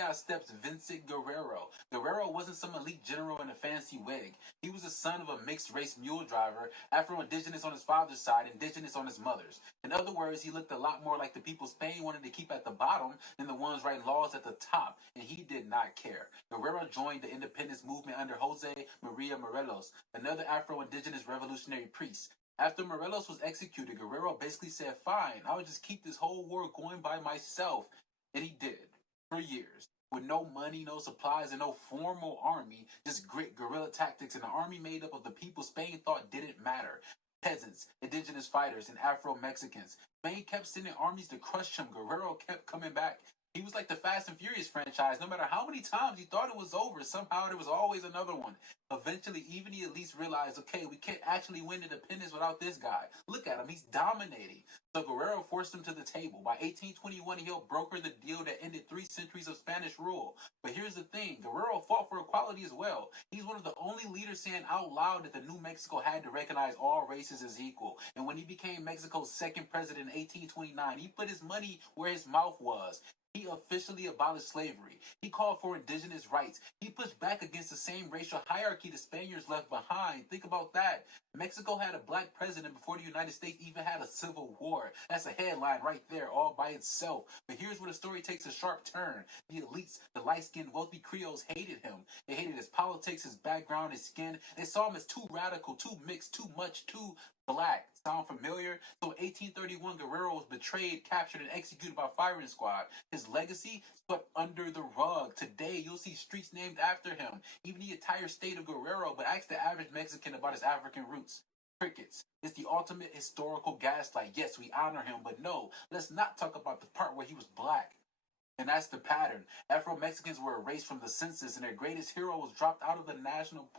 chaos steps Vincent Guerrero. Guerrero wasn't some elite general in a fancy wig. He was the son of a mixed race mule driver, Afro-Indigenous on his father's side, Indigenous on his mother's. In other words, he looked a lot more like the people Spain wanted to keep at the bottom than the ones writing laws at the top, and he did not care. Guerrero joined the independence movement under Jose Maria Morelos, another Afro-Indigenous revolutionary priest. After Morelos was executed, Guerrero basically said, fine, I'll just keep this whole war going by myself. And he did, for years. With no money, no supplies, and no formal army, just guerrilla tactics, and an army made up of the people Spain thought didn't matter. Peasants, indigenous fighters, and Afro-Mexicans. Spain kept sending armies to crush him. Guerrero kept coming back. He was like the Fast and Furious franchise. No matter how many times he thought it was over, somehow there was always another one. Eventually, even he at least realized, okay, we can't actually win independence without this guy. Look at him, he's dominating. So Guerrero forced him to the table. By 1821, he helped broker the deal that ended 3 centuries of Spanish rule. But here's the thing, Guerrero fought for equality as well. He's one of the only leaders saying out loud that the new Mexico had to recognize all races as equal. And when he became Mexico's second president in 1829, he put his money where his mouth was. He officially abolished slavery. He called for indigenous rights. He pushed back against the same racial hierarchy the Spaniards left behind. Think about that. Mexico had a black president before the United States even had a civil war. That's a headline right there all by itself. But here's where the story takes a sharp turn. The elites, the light-skinned, wealthy Creoles hated him. They hated his politics, his background, his skin. They saw him as too radical, too mixed, too much, too black. Sound familiar? So in 1831, Guerrero was betrayed, captured, and executed by firing squad. His legacy swept under the rug. Today, you'll see streets named after him. Even the entire state of Guerrero, but ask the average Mexican about his African roots. Crickets. It's the ultimate historical gaslight. Yes, we honor him, but no, let's not talk about the part where he was black. And that's the pattern. Afro-Mexicans were erased from the census, and their greatest hero was dropped out of the national